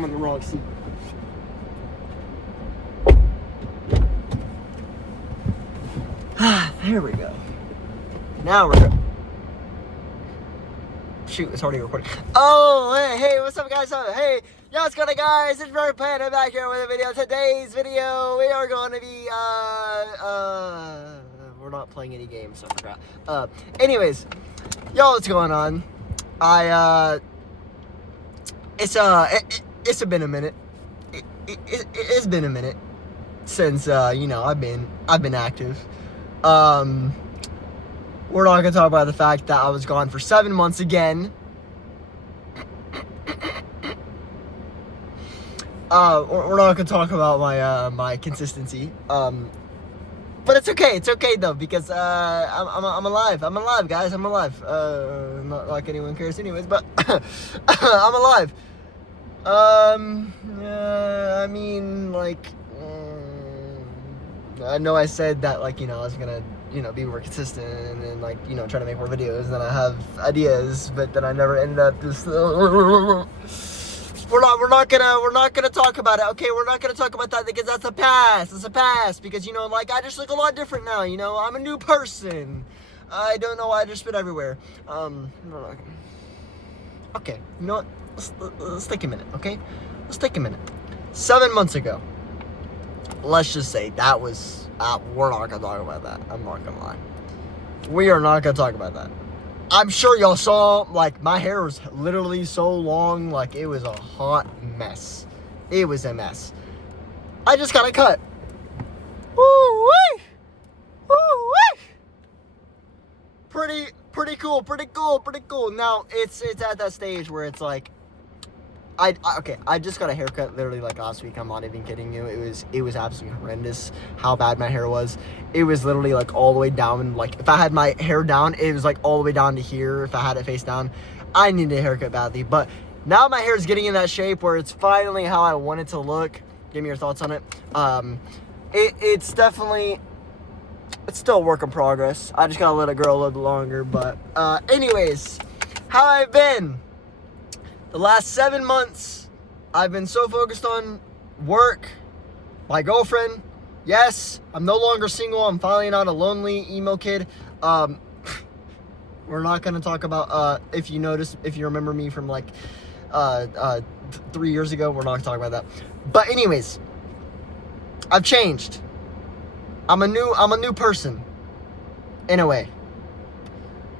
I'm on the wrong seat. There we go. Now we're good. Shoot, it's already recording. Oh, hey, what's up, guys? Hey, yo, what's going on, guys? It's Robert Plan. I'm back here with a video. Today's video, we are going to be, we're not playing any games, so I forgot. Anyways, yo, what's going on? It's been a minute. It's been a minute since, I've been active. We're not gonna talk about the fact that I was gone for 7 months again. We're not gonna talk about my consistency. But it's okay. It's okay though, because I'm alive. I'm alive, guys. I'm alive. Not like anyone cares, anyways. But I'm alive. I mean, like, I know I said that, like, I was gonna, be more consistent and like, try to make more videos, and I have ideas, but then I never ended up just. We're not gonna talk about it, okay? We're not gonna talk about that because that's a past. It's a past because like I just look a lot different now. I'm a new person. I don't know why I just spit everywhere. Okay, you know what? Let's take a minute, okay? Let's take a minute. 7 months ago. Let's just say that was. We're not gonna talk about that. I'm not gonna lie. We are not gonna talk about that. I'm sure y'all saw, like, my hair was literally so long, like, it was a hot mess. It was a mess. I just got it cut. Woo-wee! Woo-wee! Pretty cool. Now, it's at that stage where it's like, I just got a haircut literally like last week. I'm not even kidding you. It was absolutely horrendous how bad my hair was. It was literally like all the way down. Like if I had my hair down, it was like all the way down to here. If I had it face down, I needed a haircut badly. But now my hair is getting in that shape where it's finally how I want it to look. Give me your thoughts on it. It's definitely, it's still a work in progress. I just gotta let it grow a little bit longer. But anyways, how I've been. The last 7 months, I've been so focused on work, my girlfriend. Yes, I'm no longer single. I'm finally not a lonely emo kid. We're not going to talk about, if you remember me from like 3 years ago, we're not going to talk about that. But anyways, I've changed. I'm a new person, in a way.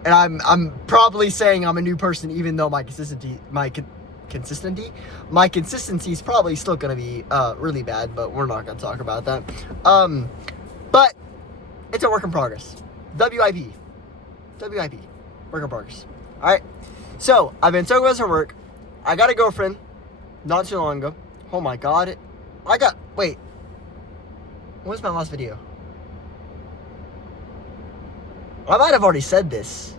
And I'm probably saying I'm a new person, even though my consistency is probably still gonna be really bad. But we're not gonna talk about that. But it's a work in progress. WIP, work in progress. All right. So I've been so close to work. I got a girlfriend not too long ago. Oh my god. Wait. What was my last video? I might have already said this.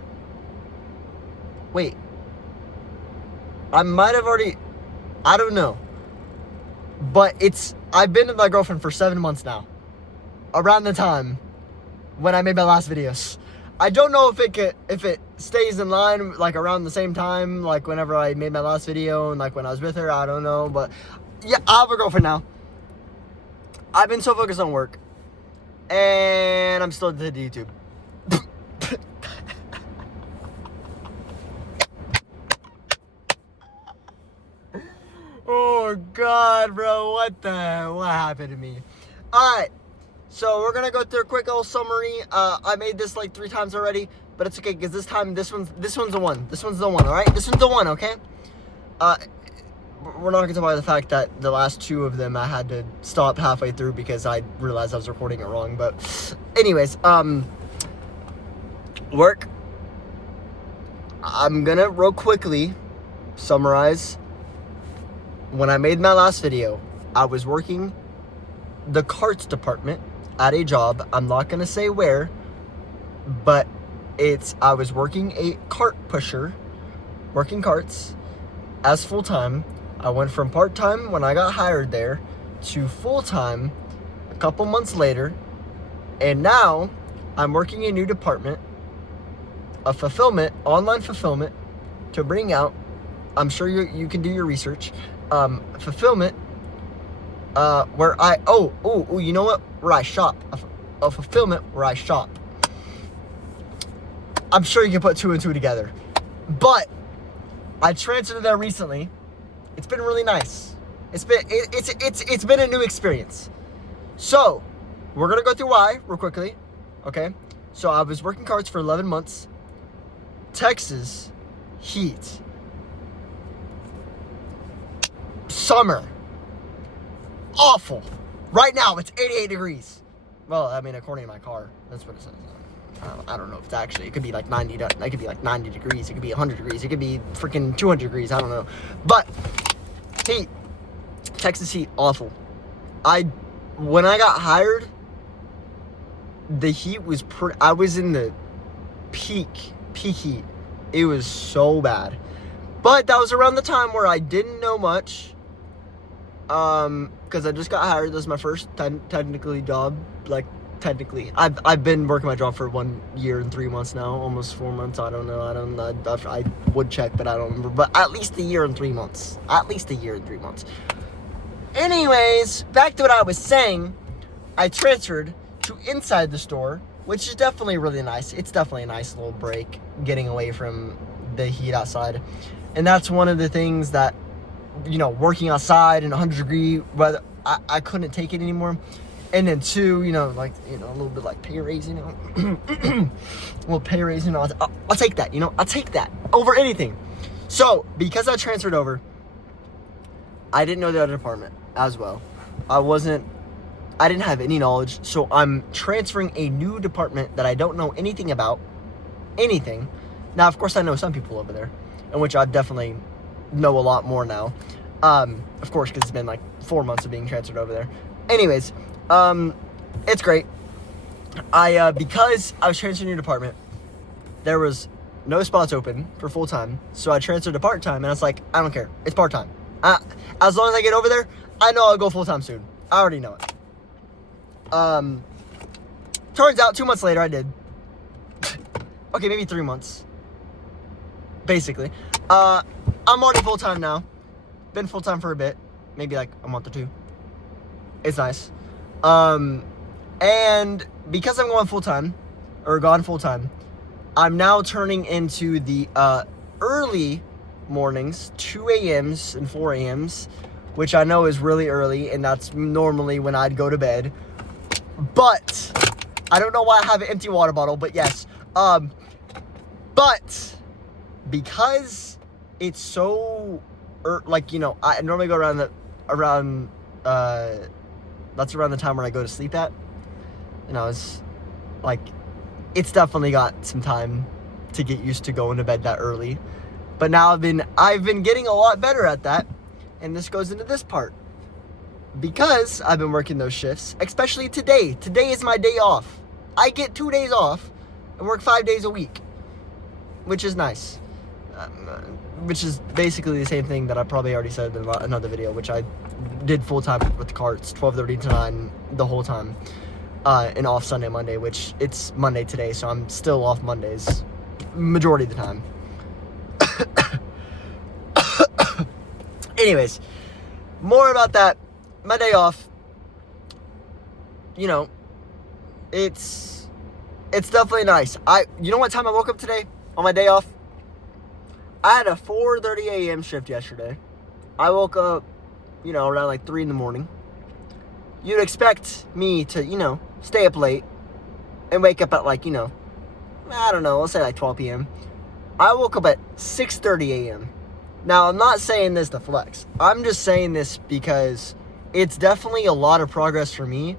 Wait. I don't know. But I've been with my girlfriend for 7 months now. Around the time when I made my last videos. I don't know if it stays in line, like around the same time, like whenever I made my last video and like when I was with her, I don't know. But yeah, I have a girlfriend now. I've been so focused on work. And I'm still addicted to YouTube. Oh god, bro, what happened to me? Alright, so we're gonna go through a quick little summary. I made this like 3 times already, but it's okay, because this time, this one's the one. This one's the one, alright? This one's the one, okay? We're not gonna talk about the fact that the last 2 of them I had to stop halfway through because I realized I was recording it wrong, but anyways, work. I'm gonna real quickly summarize. When I made my last video, I was working the carts department at a job. I'm not gonna say where, but I was working a cart pusher, working carts as full-time. I went from part-time when I got hired there to full-time a couple months later, and now I'm working a new department, a fulfillment, online fulfillment, to bring out, I'm sure you can do your research, fulfillment, where you know what? Where I shop. A fulfillment where I shop. I'm sure you can put 2 and 2 together. But I transferred there recently. It's been really nice. It's been a new experience. So, we're gonna go through why real quickly. Okay? So I was working cards for 11 months. Texas heat. Summer. Awful. Right now it's 88 degrees. Well, I mean, according to my car, that's what it says. I don't know if it's actually, it could be like 90 degrees, it could be 100 degrees, it could be freaking 200 degrees, I don't know. But heat, Texas heat, awful. When I got hired, the heat was I was in the peak heat. It was so bad. But that was around the time where I didn't know much. Because I just got hired. This is my first technically job. Like, technically. I've been working my job for 1 year and 3 months now. Almost 4 months. I don't know. I would check, but I don't remember. But at least a year and 3 months. Anyways, back to what I was saying. I transferred to inside the store, which is definitely really nice. It's definitely a nice little break, getting away from the heat outside. And that's one of the things that, you know, working outside in 100-degree weather, I couldn't take it anymore. And then 2, you know, like, you know, a little bit like pay raise, you know, a little pay raise, you know, I'll take that, you know, I'll take that over anything. So, because I transferred over, I didn't know the other department as well. I didn't have any knowledge, so I'm transferring a new department that I don't know anything about, anything. Now, of course, I know some people over there, in which I definitely know a lot more now. Of course, because it's been like 4 months of being transferred over there. Anyways, it's great. Because I was transferring to a new department, there was no spots open for full-time, so I transferred to part-time, and I was like, I don't care, it's part-time. As long as I get over there, I know I'll go full-time soon. I already know it. Turns out 2 months later I did. Okay, maybe 3 months. Basically. I'm already full-time now. Been full-time for a bit. Maybe like a month or 2. It's nice. And because I'm going full-time, or gone full-time, I'm now turning into the, early mornings, 2 a.m.s and 4 a.m.s, which I know is really early, and that's normally when I'd go to bed. But I don't know why I have an empty water bottle, but yes. But because it's so like, you know, I normally go around that's around the time where I go to sleep at. You know, it's like, it's definitely got some time to get used to going to bed that early. But now I've been getting a lot better at that, and this goes into this part. Because I've been working those shifts, especially today. Today is my day off. I get 2 days off and work 5 days a week, which is nice. Which is basically the same thing that I probably already said in another video, which I did full-time with the carts, 12:30 to 9 the whole time. And off Sunday, Monday, which it's Monday today, so I'm still off Mondays majority of the time. Anyways, more about that. My day off, you know, it's definitely nice. You know what time I woke up today on my day off? I had a 4:30 a.m. shift yesterday. I woke up, you know, around like 3 in the morning. You'd expect me to, you know, stay up late and wake up at like, you know, I don't know, let's say like 12 p.m. I woke up at 6:30 a.m. Now, I'm not saying this to flex. I'm just saying this because it's definitely a lot of progress for me,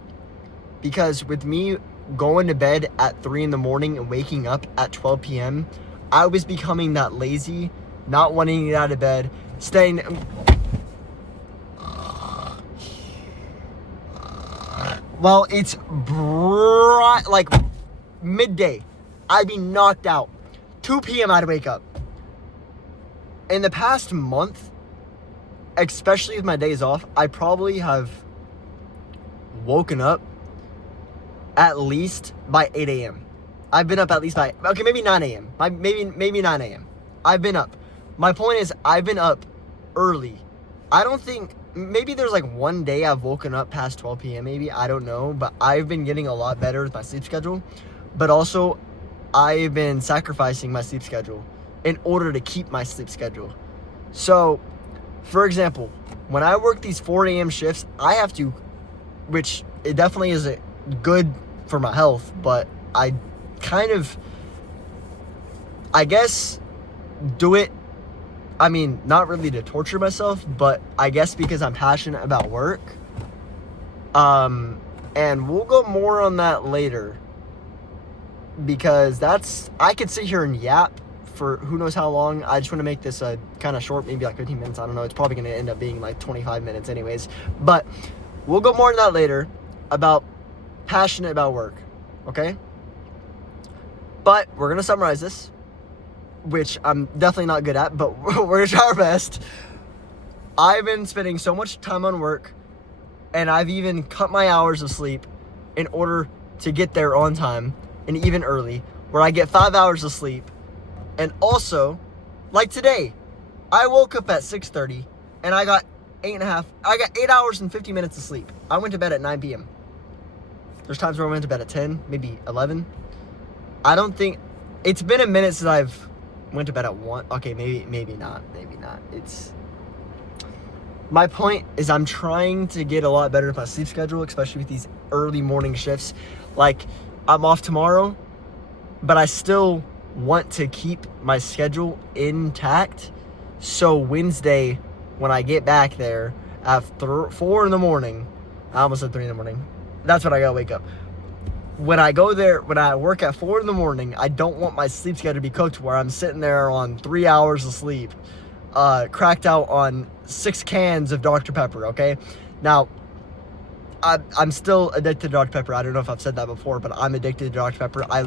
because with me going to bed at 3 in the morning and waking up at 12 p.m., I was becoming that lazy, not wanting to get out of bed, staying... Well, it's bright, like midday. I'd be knocked out. 2 p.m. I'd wake up. In the past month, especially with my days off, I probably have woken up at least by 8 a.m. I've been up at least by, okay, maybe 9 a.m. Maybe 9 a.m. I've been up. My point is, I've been up early. I don't think, maybe there's like one day I've woken up past 12 p.m. maybe, I don't know, but I've been getting a lot better with my sleep schedule. But also, I've been sacrificing my sleep schedule in order to keep my sleep schedule. So, for example, when I work these 4 a.m. shifts, I have to, which it definitely isn't good for my health, but I kind of, I guess, do it, I mean, not really to torture myself, but I guess because I'm passionate about work. And we'll go more on that later, because I could sit here and yap for who knows how long. I just want to make this a kind of short, maybe like 15 minutes. I don't know. It's probably going to end up being like 25 minutes anyways. But we'll go more on that later about passionate about work. Okay? But we're going to summarize this, which I'm definitely not good at, but we're going to try our best. I've been spending so much time on work, and I've even cut my hours of sleep in order to get there on time and even early, where I get 5 hours of sleep. And also, like today, I woke up at 6:30 and I got 8 hours and 50 minutes of sleep. I went to bed at 9 p.m. There's times where I went to bed at 10, maybe 11. I don't think, it's been a minute since I've went to bed at 1. Okay, maybe not. My point is I'm trying to get a lot better with my sleep schedule, especially with these early morning shifts. Like, I'm off tomorrow, but I still want to keep my schedule intact. So Wednesday, when I get back there at 4 in the morning, I almost said 3 in the morning. That's when I gotta wake up. When I go there, when I work at 4 in the morning, I don't want my sleep schedule to be cooked where I'm sitting there on 3 hours of sleep, cracked out on 6 cans of Dr. Pepper, okay? Now, I'm still addicted to Dr. Pepper. I don't know if I've said that before, but I'm addicted to Dr. Pepper. I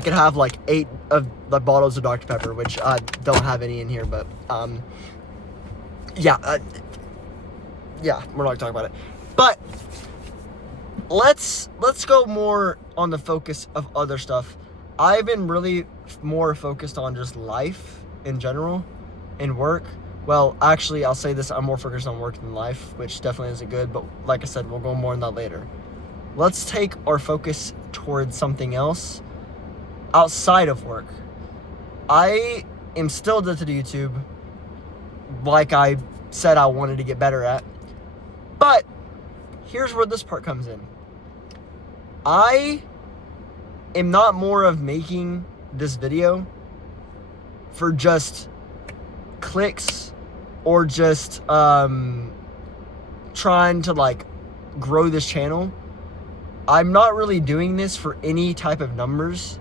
could have like 8 of the bottles of Dr. Pepper, which I don't have any in here, but yeah, we're not talking about it. But let's go more on the focus of other stuff. I've been really more focused on just life in general and work. Well, actually, I'll say this, I'm more focused on work than life, which definitely isn't good, but like I said, we'll go more on that later. Let's take our focus towards something else outside of work. I am still addicted to YouTube, like I said I wanted to get better at, but here's where this part comes in. I am not more of making this video for just clicks or just trying to like grow this channel. I'm not really doing this for any type of numbers.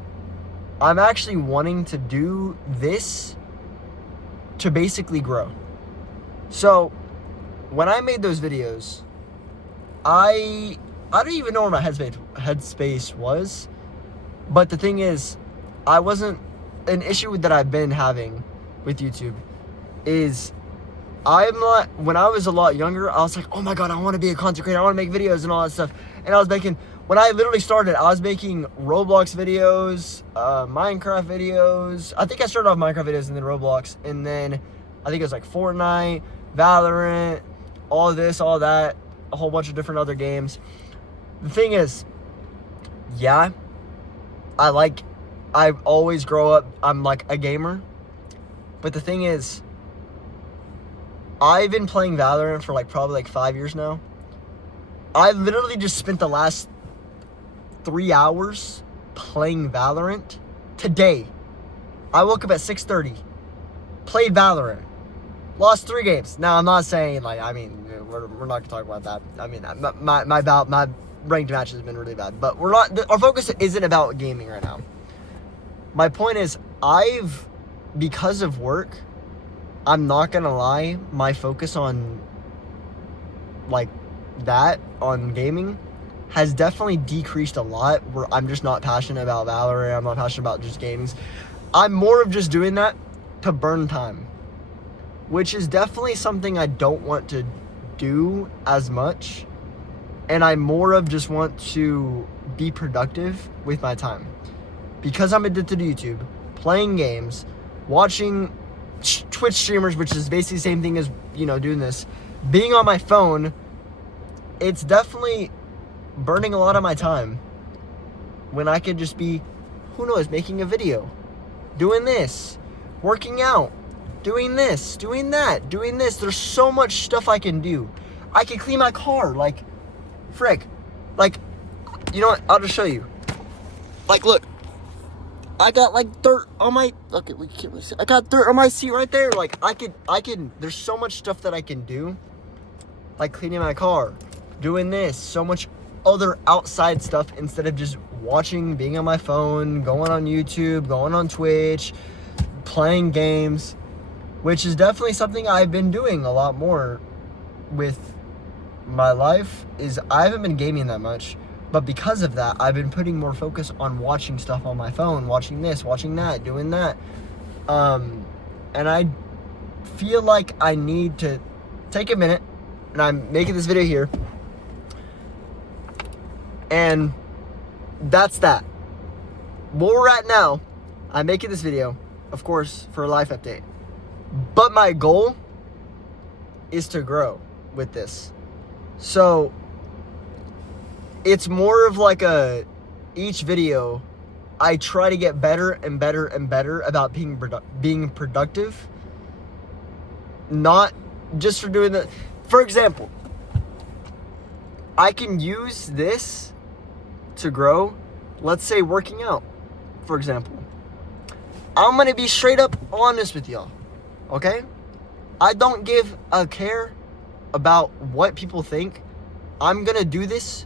I'm actually wanting to do this to basically grow. So when I made those videos, I don't even know where my headspace was. But the thing is, an issue that I've been having with YouTube is when I was a lot younger, I was like, oh my God, I want to be a content creator. I want to make videos and all that stuff. And when I literally started, I was making Roblox videos, Minecraft videos. I think I started off Minecraft videos and then Roblox. And then I think it was like Fortnite, Valorant, all this, all that, a whole bunch of different other games. The thing is, yeah, I always grow up, I'm like a gamer. But the thing is, I've been playing Valorant for like probably like 5 years now. I literally just spent the last 3 hours playing Valorant today. I woke up at 6:30, played Valorant, lost 3 games. Now, I'm not saying like, I mean, we're not gonna talk about that. I mean, my ranked matches have been really bad, but our focus isn't about gaming right now. My point is, because of work, I'm not gonna lie, my focus on like that, on gaming, has definitely decreased a lot, where I'm just not passionate about Valorant, I'm not passionate about just games. I'm more of just doing that to burn time, which is definitely something I don't want to do as much, and I more of just want to be productive with my time. Because I'm addicted to YouTube, playing games, watching Twitch streamers, which is basically the same thing as, doing this, being on my phone, it's definitely burning a lot of my time when I could just be, who knows, making a video, doing this, working out, doing this, doing that, doing this. There's so much stuff I can do. I can clean my car, like, frick. Like, you know what? I'll just show you. Like, look. I got, like, dirt on my, okay, we can't really see. I got dirt on my seat right there. Like, I can, there's so much stuff that I can do. Like, cleaning my car, doing this, so much other outside stuff instead of just watching, being on my phone, going on YouTube, going on Twitch, playing games, which is definitely something I've been doing a lot more with my life. Is I haven't been gaming that much, but because of that, I've been putting more focus on watching stuff on my phone, watching this, watching that, doing that, and I feel like I need to take a minute, and I'm making this video here, and that's that. Where we're at now, I'm making this video, of course, for a life update. But my goal is to grow with this. So it's more of like each video, I try to get better and better and better about being productive. Not just for doing the, for example, I can use this to grow. Let's say working out, for example. I'm gonna be straight up honest with y'all, okay? I don't give a care about what people think. I'm gonna do this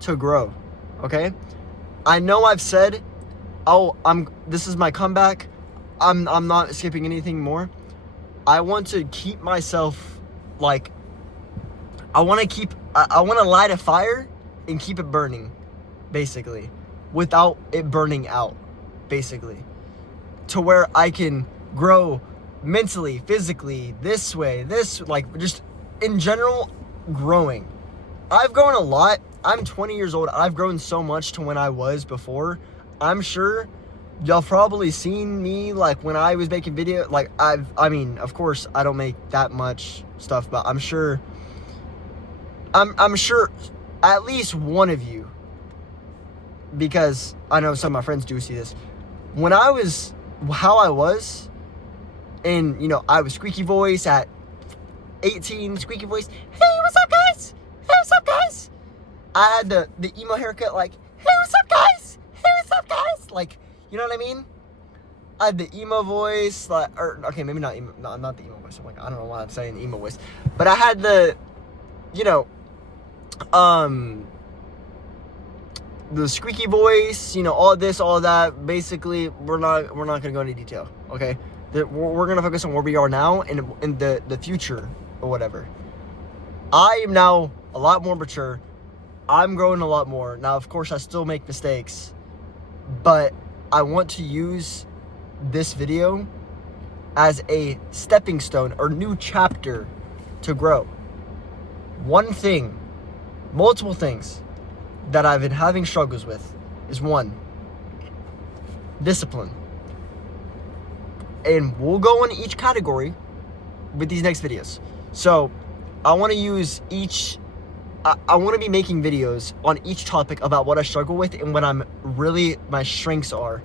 to grow, okay? I know I've said, oh, this is my comeback. I'm not skipping anything more. I want to keep myself, like, I want to light a fire and keep it burning, basically, without it burning out, basically, to where I can grow mentally, physically, this way, like, just in general, growing. I've grown a lot. I'm 20 years old. I've grown so much to when I was before. I'm sure y'all probably seen me, like, when I was making video, like, I mean, of course, I don't make that much stuff, but I'm sure at least one of you, because I know some of my friends do see this, when I was, how I was, and, I was squeaky voice at 18, squeaky voice, hey, what's up, guys? Hey, what's up, guys? I had the emo haircut, like, hey, what's up, guys? Hey, what's up, guys? Like, you know what I mean? I had the emo voice, like, or, okay, maybe not emo, no, not the emo voice. I'm like, I don't know why I'm saying emo voice. But I had the, the squeaky voice, all this, all that. Basically, we're not going to go into detail, okay? We're going to focus on where we are now and in the future or whatever. I am now a lot more mature. I'm growing a lot more. Now, of course, I still make mistakes, but I want to use this video as a stepping stone or new chapter to grow. One thing, multiple things that I've been having struggles with is one, discipline. And we'll go in each category with these next videos. So I want to use I want to be making videos on each topic about what I struggle with and what my strengths are.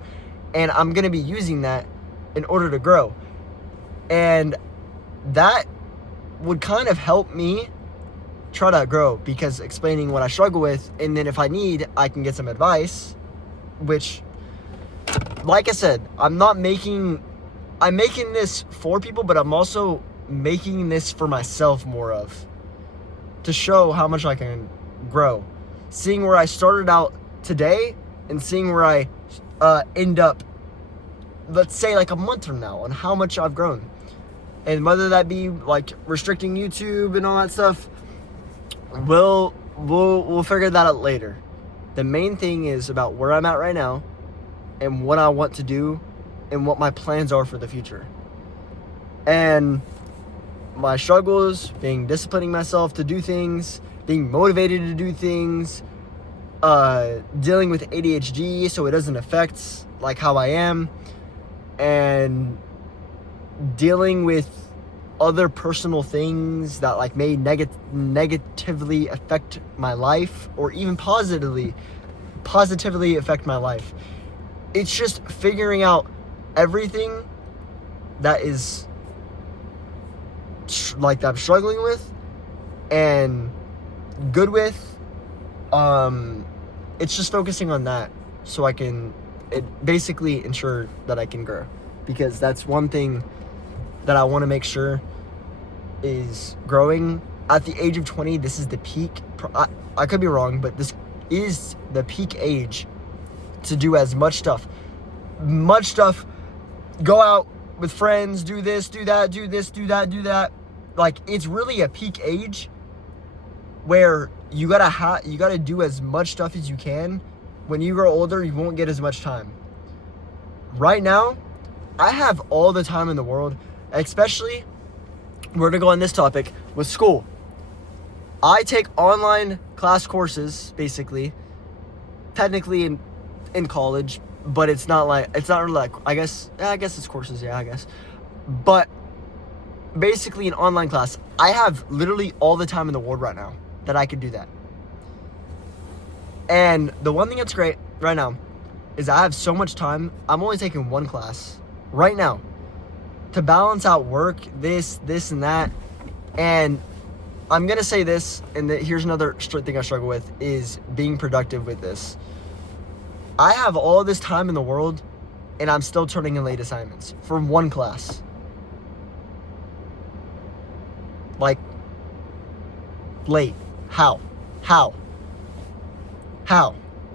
And I'm going to be using that in order to grow. And that would kind of help me try to grow, because explaining what I struggle with, and then if I need, I can get some advice, which, like I said, I'm making this for people, but I'm also making this for myself more of, to show how much I can grow. Seeing where I started out today and seeing where I end up, let's say, like a month from now, on how much I've grown. And whether that be like restricting YouTube and all that stuff, we'll figure that out later. The main thing is about where I'm at right now and what I want to do and what my plans are for the future. And my struggles, disciplining myself to do things, being motivated to do things, dealing with ADHD so it doesn't affect like how I am, and dealing with other personal things that like may negatively affect my life, or even positively affect my life. It's just figuring out everything that is that I'm struggling with and good with. It's just focusing on that so I can basically ensure that I can grow, because that's one thing that I want to make sure is growing. At the age of 20, this is the peak. I could be wrong, but this is the peak age to do as much stuff. Go out with friends, do this, do that, do this, do that, do that. Like, it's really a peak age where you gotta do as much stuff as you can. When you grow older, you won't get as much time. Right now, I have all the time in the world, especially, we're gonna go on this topic, with school. I take online class courses, basically, technically in college, but it's not really like, I guess it's courses, yeah, I guess. But basically an online class. I have literally all the time in the world right now that I could do that. And the one thing that's great right now is I have so much time. I'm only taking one class right now to balance out work, this, and that. And I'm going to say this, and here's another thing I struggle with, is being productive with this. I have all this time in the world, and I'm still turning in late assignments for one class. Like, late. How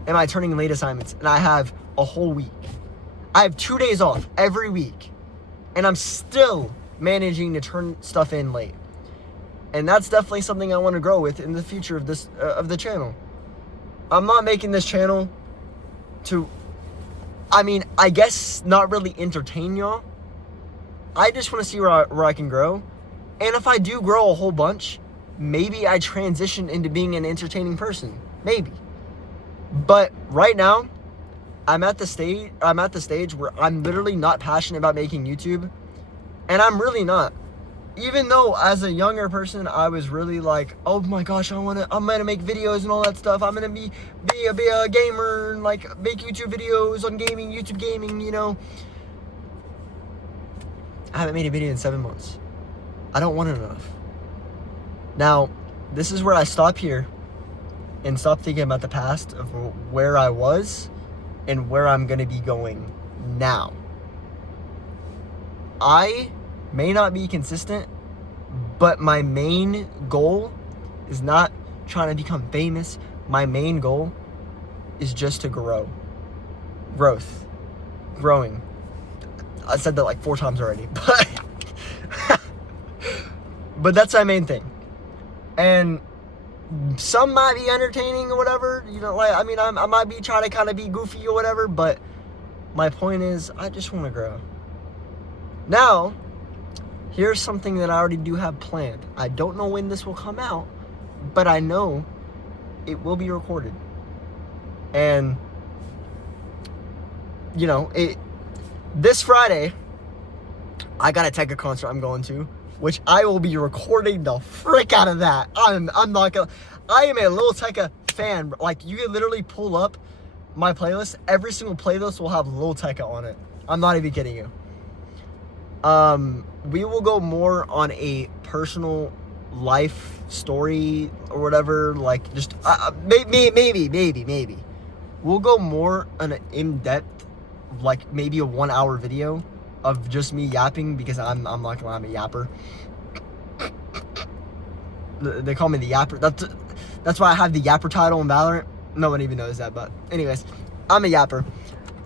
am I turning in late assignments? And I have a whole week. I have 2 days off every week, and I'm still managing to turn stuff in late. And that's definitely something I want to grow with in the future of this of the channel. I'm not making this channel to, I guess, not really entertain y'all. I just want to see where I can grow. And if I do grow a whole bunch, maybe I transition into being an entertaining person. Maybe. But right now, I'm at the stage where I'm literally not passionate about making YouTube. And I'm really not. Even though as a younger person, I was really like, oh my gosh, I'm gonna make videos and all that stuff. I'm gonna be a gamer and like make YouTube videos on YouTube gaming, you know. I haven't made a video in 7 months. I don't want it enough. Now, this is where I stop here and stop thinking about the past of where I was and where I'm gonna be going now. I may not be consistent, but my main goal is not trying to become famous. My main goal is just to grow. Growing. I said that like 4 times already, but that's my main thing. And some might be entertaining or whatever, you know, like, I might be trying to kind of be goofy or whatever, but my point is, I just want to grow. Now, here's something that I already do have planned. I don't know when this will come out, but I know it will be recorded. And, you know, this Friday, I got a Tekka concert I'm going to, which I will be recording the frick out of that. I'm not gonna, I am a Lil Tecca fan. Like, you can literally pull up my playlist. Every single playlist will have Lil Tecca on it. I'm not even kidding you. We will go more on a personal life story or whatever, like just maybe we'll go more on an in-depth, like maybe a 1 hour video of just me yapping, because I'm not gonna lie, I'm a yapper. They call me the yapper. That's why I have the yapper title in Valorant. No one even knows that, but anyways, I'm a yapper.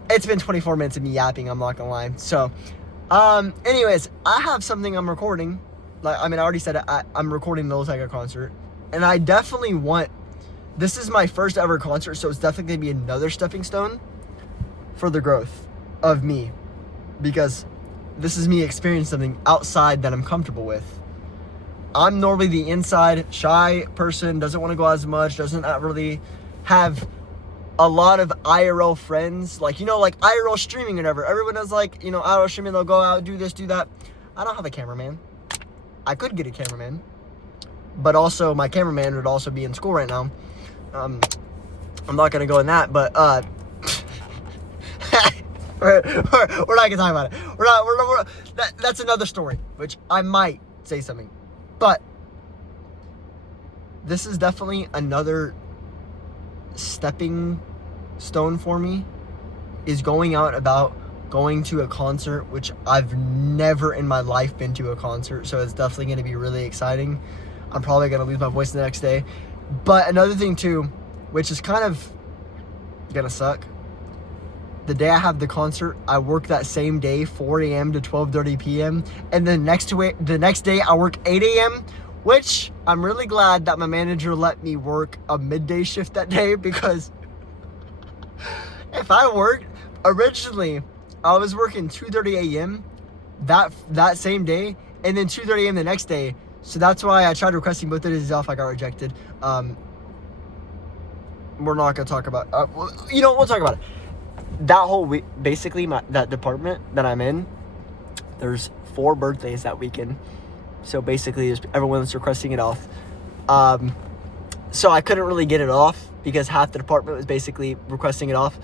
It's been 24 minutes of me yapping, I'm not gonna lie. So anyways, I have something I'm recording. Like, I already said it, I'm recording the Lil Tecca concert. And I definitely this is my first ever concert, so it's definitely gonna be another stepping stone for the growth of me. Because this is me experiencing something outside that I'm comfortable with. I'm normally the inside, shy person, doesn't want to go as much, doesn't really have a lot of IRL friends, like, you know, like IRL streaming or whatever. Everyone does, like, you know, IRL streaming, they'll go out, do this, do that. I don't have a cameraman. I could get a cameraman, but also my cameraman would also be in school right now. I'm not gonna go in that, but we're not gonna talk about it. We're not that's another story, which I might say something, but this is definitely another stepping stone for me, is going to a concert, which I've never in my life been to a concert, so it's definitely going to be really exciting. I'm probably going to lose my voice the next day. But another thing too, which is kind of going to suck, the day I have the concert, I work that same day, 4 a.m. to 12:30 p.m. And then the next day I work 8 a.m., which I'm really glad that my manager let me work a midday shift that day, because if I worked, originally I was working 2:30 a.m. that same day, and then 2:30 a.m. the next day. So that's why I tried requesting both of these off. I got rejected. We're not gonna talk about. We'll talk about it. That whole week, basically, that department that I'm in, there's 4 birthdays that weekend. So basically, everyone's requesting it off. So I couldn't really get it off because half the department was basically requesting it off.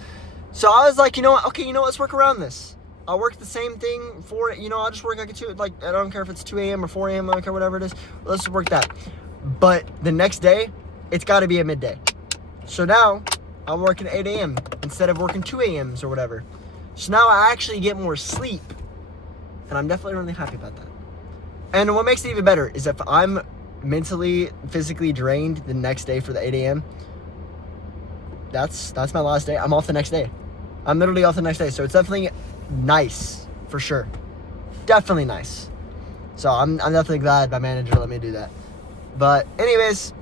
So I was like, let's work around this. I'll work the same thing I'll just work I don't care if it's 2 a.m. or 4 a.m. I don't care, whatever it is. Let's just work that. But the next day, it's got to be a midday. So now I'm working 8 a.m. instead of working 2 a.m.s or whatever. So now I actually get more sleep. And I'm definitely really happy about that. And what makes it even better is if I'm mentally, physically drained the next day for the 8 a.m., that's my last day. I'm off the next day. I'm literally off the next day. So it's definitely nice, for sure. Definitely nice. So I'm definitely glad my manager let me do that. But anyways,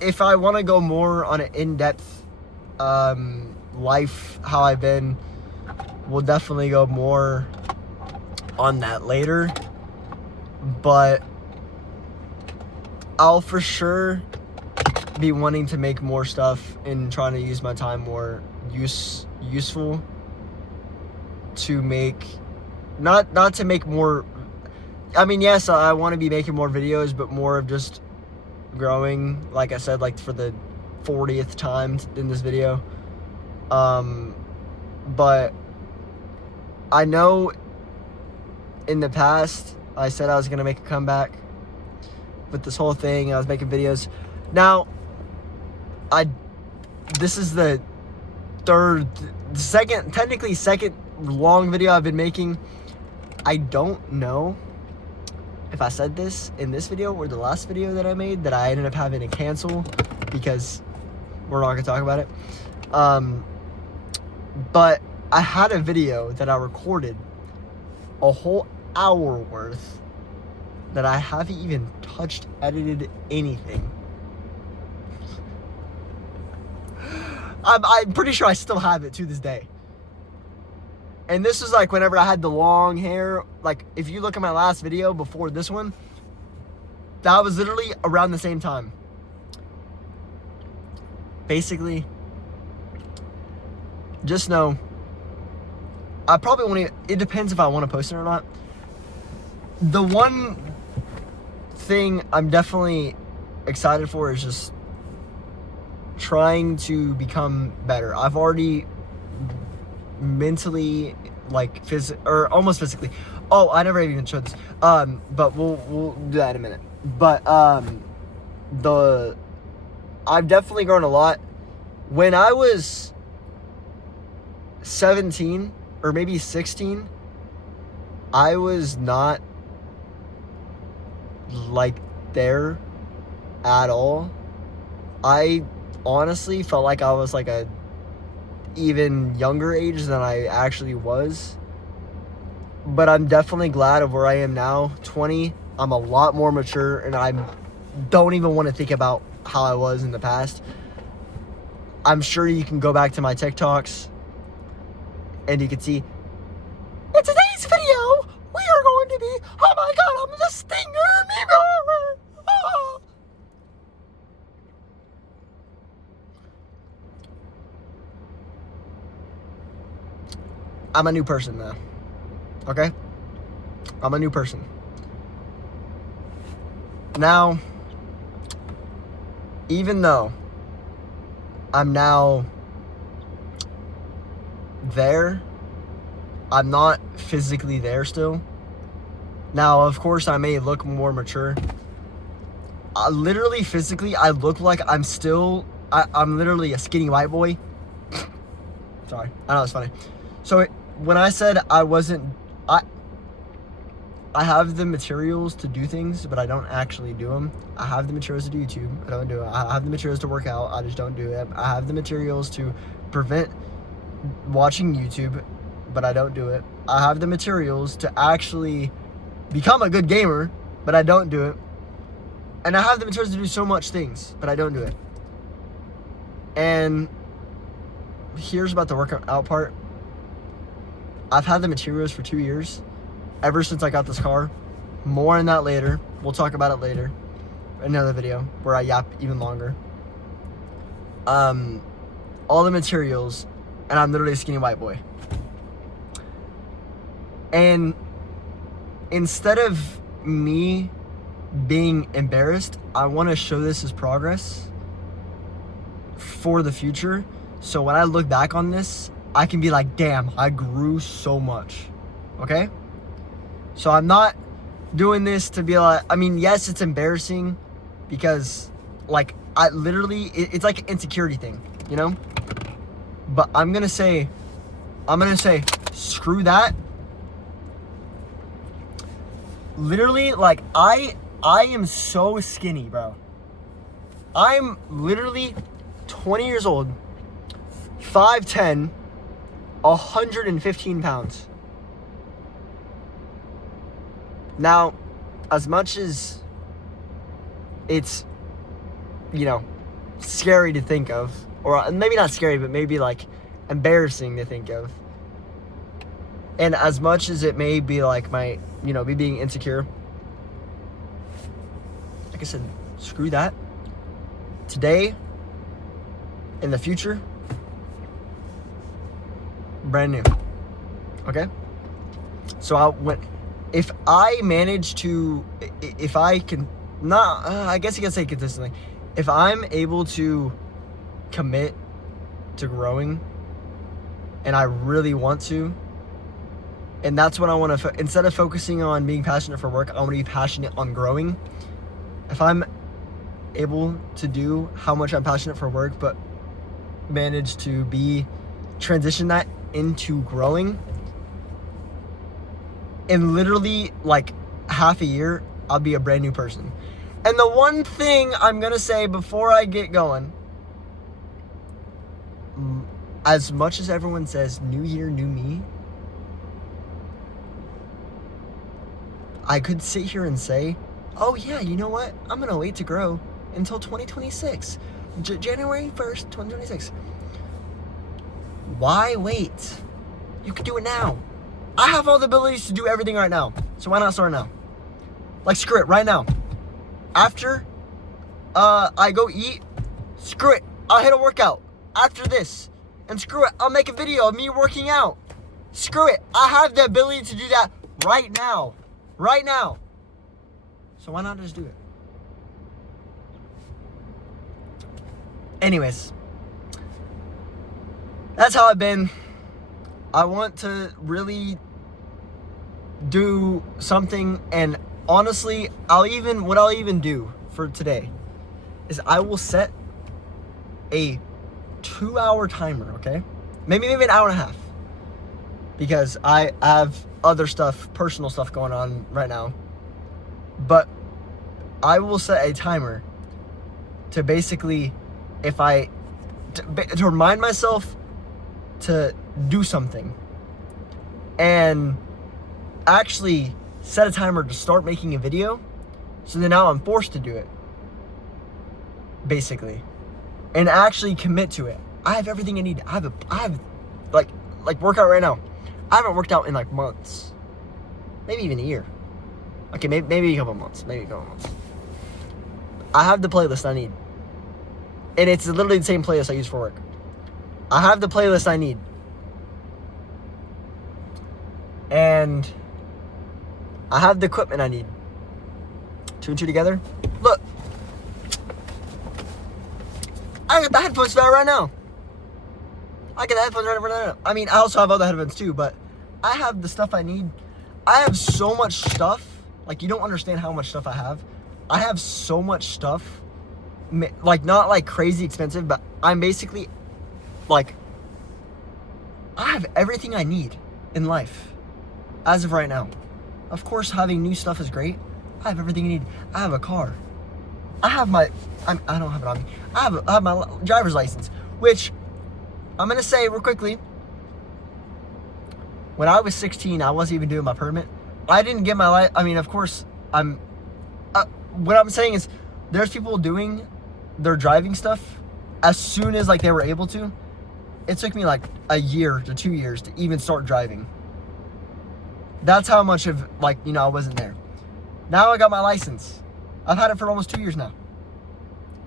if I want to go more on an in-depth life, how I've been, we'll definitely go more on that later. But I'll for sure be wanting to make more stuff and trying to use my time more useful to make, not to make more. I mean, yes, I want to be making more videos, but more of just growing, like I said, like for the 40th time in this video. But I know in the past I said I was gonna make a comeback with this whole thing. I was making videos. Now this is the second long video I've been making. I don't know if I said this in this video or the last video that I made that I ended up having to cancel because we're not gonna talk about it. But I had a video that I recorded a whole hour worth that I haven't even touched, edited, anything. I'm pretty sure I still have it to this day. And this was like whenever I had the long hair. Like, if you look at my last video before this one, that was literally around the same time. Basically, just know, I probably won't even, it depends if I want to post it or not. The one thing I'm definitely excited for is just trying to become better. I've already mentally, like, or almost physically. Oh, I never even showed this. But we'll do that in a minute. But I've definitely grown a lot. When I was 17 or maybe 16, I was not like there at all. I honestly felt like I was like a even younger age than I actually was. But I'm definitely glad of where I am now. 20, I'm a lot more mature, and I don't even want to think about how I was in the past. I'm sure you can go back to my TikToks and you can see, in today's video, we are going to be, oh my god, I'm the Stinger. Oh. I'm a new person now. Okay? I'm a new person. Now, even though I'm now there, I'm not physically there still. Now, of course, I may look more mature. Literally, physically, I look like I'm literally a skinny white boy. Sorry, I know it's funny. So when I said I have the materials to do things, but I don't actually do them. I have the materials to do YouTube. I don't do it. I have the materials to work out. I just don't do it. I have the materials to prevent watching YouTube, but I don't do it. I have the materials to actually become a good gamer, but I don't do it. And I have the materials to do so much things, but I don't do it. And here's about the workout part. I've had the materials for 2 years. Ever since I got this car. More on that later. We'll talk about it later. Another video where I yap even longer. All the materials, and I'm literally a skinny white boy. And instead of me being embarrassed, I want to show this as progress for the future. So when I look back on this, I can be like, damn, I grew so much. Okay? So I'm not doing this to be like, I mean, yes, it's embarrassing because, like, I literally, it's like an insecurity thing, you know? But I'm gonna say, screw that. Literally, like, I am so skinny, bro. I'm literally 20 years old, 5'10", 115 pounds. Now, as much as it's, you know, scary to think of, or maybe not scary, but maybe like embarrassing to think of, and as much as it may be like my, you know, me being insecure, like I said, screw that. Today, in the future, brand new. Okay? So if I manage to, if I can, I guess you can say consistently, if I'm able to commit to growing, and I really want to, and that's what I want to, instead of focusing on being passionate for work, I want to be passionate on growing. If I'm able to do how much I'm passionate for work, but manage to transition that into growing, in literally like half a year, I'll be a brand new person. And the one thing I'm gonna say before I get going, as much as everyone says new year, new me, I could sit here and say, oh yeah, you know what? I'm gonna wait to grow until 2026. January 1st, 2026. Why wait? You can do it now. I have all the abilities to do everything right now. So why not start now? Like, screw it, right now. After I go eat, screw it, I'll hit a workout after this. And screw it, I'll make a video of me working out. Screw it, I have the ability to do that right now. Right now. So why not just do it? Anyways, that's how I've been. I want to really do something, and honestly, what I'll even do for today is I will set a 2-hour timer, okay? Maybe an hour and a half. Because I have other stuff, personal stuff going on right now. But I will set a timer to basically, to remind myself to do something, and actually set a timer to start making a video, so then now I'm forced to do it, basically, and actually commit to it. I have everything I need. I have like workout right now. I haven't worked out in like months, maybe even a year. Okay, maybe a couple months, I have the playlist I need, and it's literally the same playlist I use for work. I have the playlist I need. And I have the equipment I need. 2 and 2 together. Look. I got the headphones for that right now. I got the headphones right now. I mean, I also have other headphones too, but I have the stuff I need. I have so much stuff. Like, you don't understand how much stuff I have. I have so much stuff. Like, not like crazy expensive, but I'm basically like, I have everything I need in life as of right now. Of course, having new stuff is great. I have everything I need. I have a car. I have my, I don't have it on me. I have my driver's license, which I'm going to say real quickly. When I was 16, I wasn't even doing my permit. I didn't get my life. I mean, of course, what I'm saying is there's people doing their driving stuff as soon as like they were able to. It took me like a year to 2 years to even start driving. That's how much of like, you know, I wasn't there. Now I got my license. I've had it for almost 2 years now.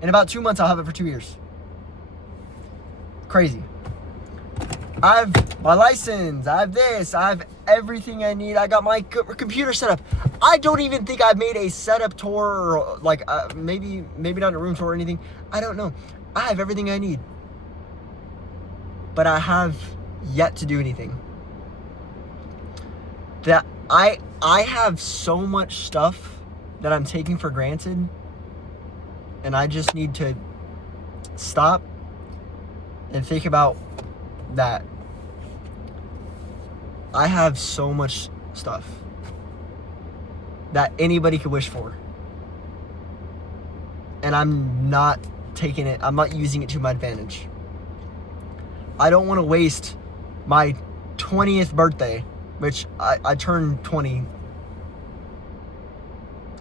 In about 2 months, I'll have it for 2 years. Crazy. I have my license. I have this. I have everything I need. I got my computer set up. I don't even think I've made a setup tour or like maybe not a room tour or anything. I don't know. I have everything I need. But I have yet to do anything. That I have so much stuff that I'm taking for granted, and I just need to stop and think about that. I have so much stuff that anybody could wish for, and I'm not taking it, I'm not using it to my advantage. I don't want to waste my 20th birthday, which I turned 20.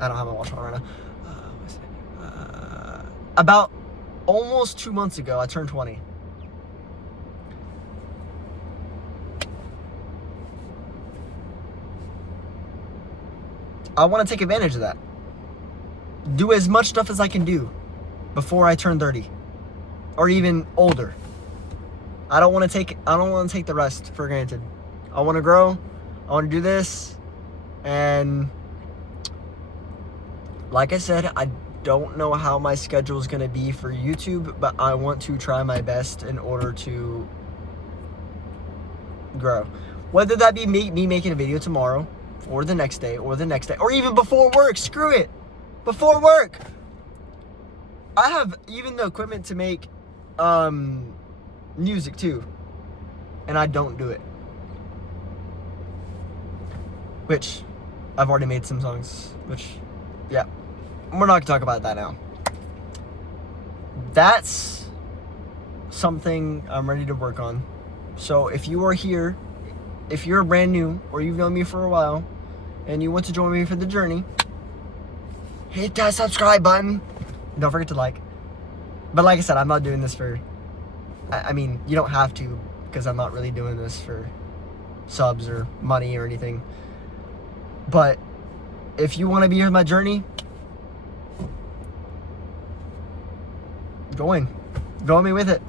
I don't have my watch on right now. About almost 2 months ago, I turned 20. I want to take advantage of that. Do as much stuff as I can do before I turn 30 or even older. I don't want to take the rest for granted. I want to grow. I want to do this. And like I said, I don't know how my schedule is going to be for YouTube, but I want to try my best in order to grow. Whether that be me making a video tomorrow or the next day or the next day or even before work. Screw it. Before work. I have even the equipment to make music too, and I don't do it. Which I've already made some songs, which, yeah, we're not gonna talk about that now. That's something I'm ready to work on. So if you are here, if you're brand new or you've known me for a while and you want to join me for the journey, hit that subscribe button. And don't forget to like. But like I said, I'm not doing this for, I mean, you don't have to, because I'm not really doing this for subs or money or anything. But if you want to be here on my journey, join me with it.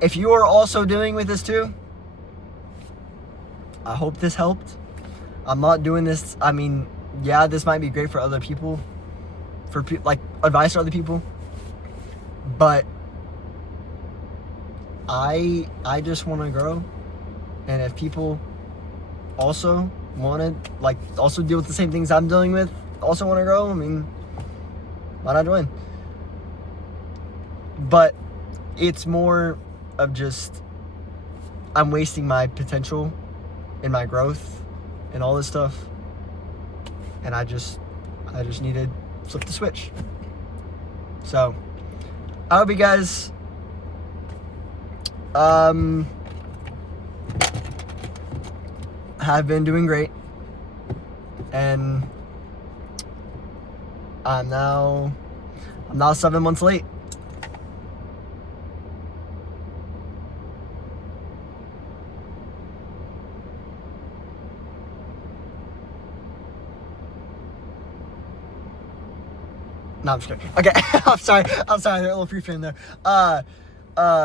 If you are also doing with this too, I hope this helped. I'm not doing this, I mean, yeah, this might be great for other people, for like advice to other people, but I just want to grow. And if people also want to like also deal with the same things I'm dealing with, also want to grow, I mean, why not join? But it's more of just, I'm wasting my potential and my growth and all this stuff, and I just need to flip the switch. So I hope you guys have been doing great, and I'm now 7 months late. No, I'm just kidding. Okay, I'm sorry. There's a little free frame there.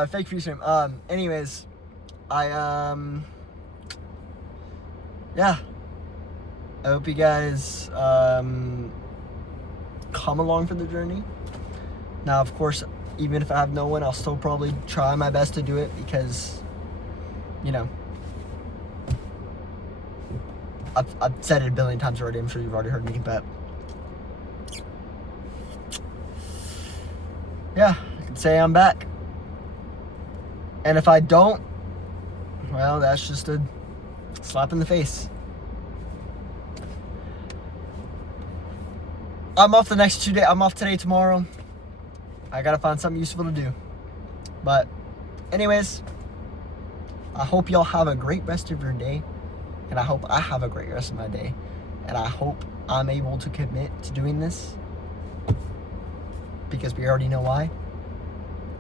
Fake free frame. Anyways, yeah, yeah, I hope you guys come along for the journey. Now, of course, even if I have no one, I'll still probably try my best to do it because, you know, I've said it a billion times already. I'm sure you've already heard me, but yeah, I can say I'm back. And if I don't, well, that's just a slap in the face. I'm off the next 2 days. I'm off today, tomorrow. I gotta find something useful to do. But anyways, I hope y'all have a great rest of your day. And I hope I have a great rest of my day. And I hope I'm able to commit to doing this. Because we already know why.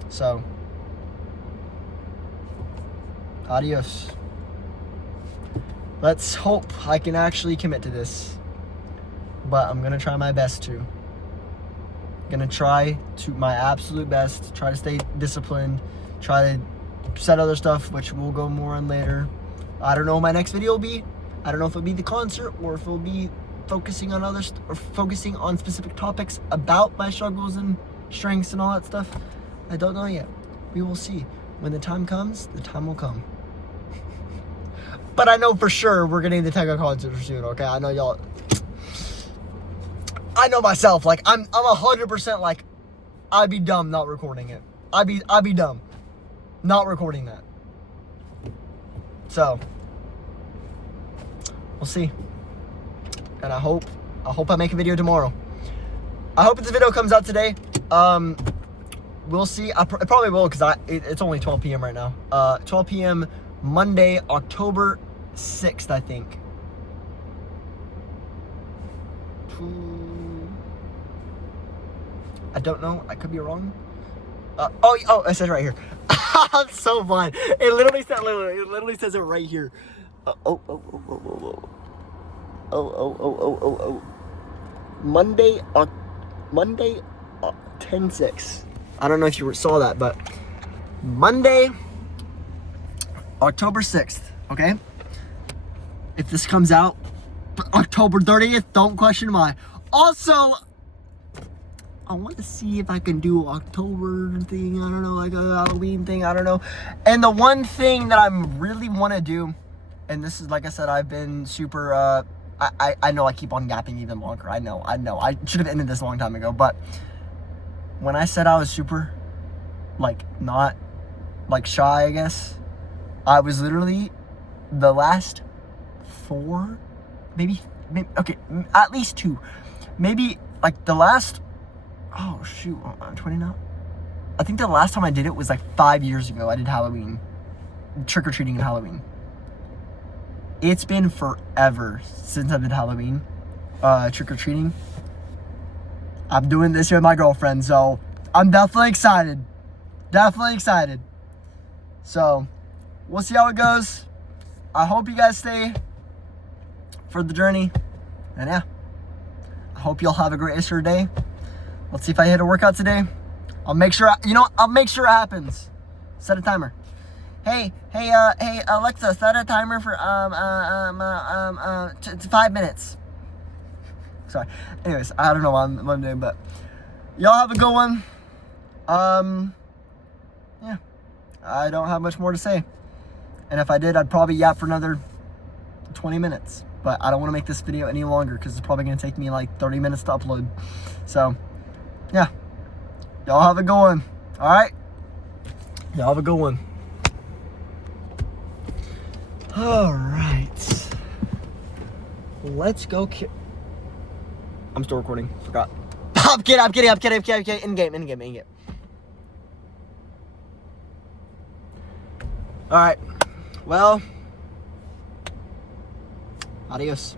So, adios. Let's hope I can actually commit to this. But I'm gonna try my best to. Gonna try to my absolute best. Try to stay disciplined. Try to set other stuff, which we'll go more on later. I don't know what my next video will be. I don't know if it'll be the concert or if it'll be focusing on or focusing on specific topics about my struggles and strengths and all that stuff. I don't know yet. We will see. When the time comes, the time will come. But I know for sure we're getting the Tego concert soon, okay? I know y'all. I know myself, like I'm 100% like I'd be dumb not recording it. I'd be dumb not recording that. So we'll see. And I hope I make a video tomorrow. I hope this video comes out today. We'll see. It probably will because it's only 12 p.m. right now. 12 p.m. Monday, October 6th, I think. I don't know. I could be wrong. Oh, it says right here. I'm so blind. It literally says it right here. Monday, 10/6. I don't know if you saw that, but Monday, October 6th. Okay. If this comes out October 30th, don't question why. Also, I want to see if I can do October thing. I don't know, like a Halloween thing. I don't know. And the one thing that I really want to do, and this is, like I said, I've been super, I know I keep on yapping even longer. I know. I should have ended this a long time ago. But when I said I was super, like, not, like, shy, I guess, I was literally the last 4, maybe okay, at least 2. Maybe, like, the last... Oh, shoot. I'm 20 now. I think the last time I did it was like 5 years ago. I did Halloween. Trick-or-treating and Halloween. It's been forever since I did Halloween. Trick-or-treating. I'm doing this with my girlfriend, so I'm definitely excited. Definitely excited. So, we'll see how it goes. I hope you guys stay for the journey. And yeah. I hope y'all have a great rest of your day. Let's see if I hit a workout today. I'll make sure, I'll make sure it happens. Set a timer. Hey, Alexa, set a timer for, 5 minutes. Sorry. Anyways, I don't know what I'm doing, but y'all have a good one. Yeah. I don't have much more to say. And if I did, I'd probably yap for another 20 minutes. But I don't want to make this video any longer because it's probably going to take me like 30 minutes to upload. So, yeah. Y'all have a good one. All right? Y'all have a good one. All right. Let's go. I'm still recording. Forgot. I'm kidding. In game. All right. Well, adios.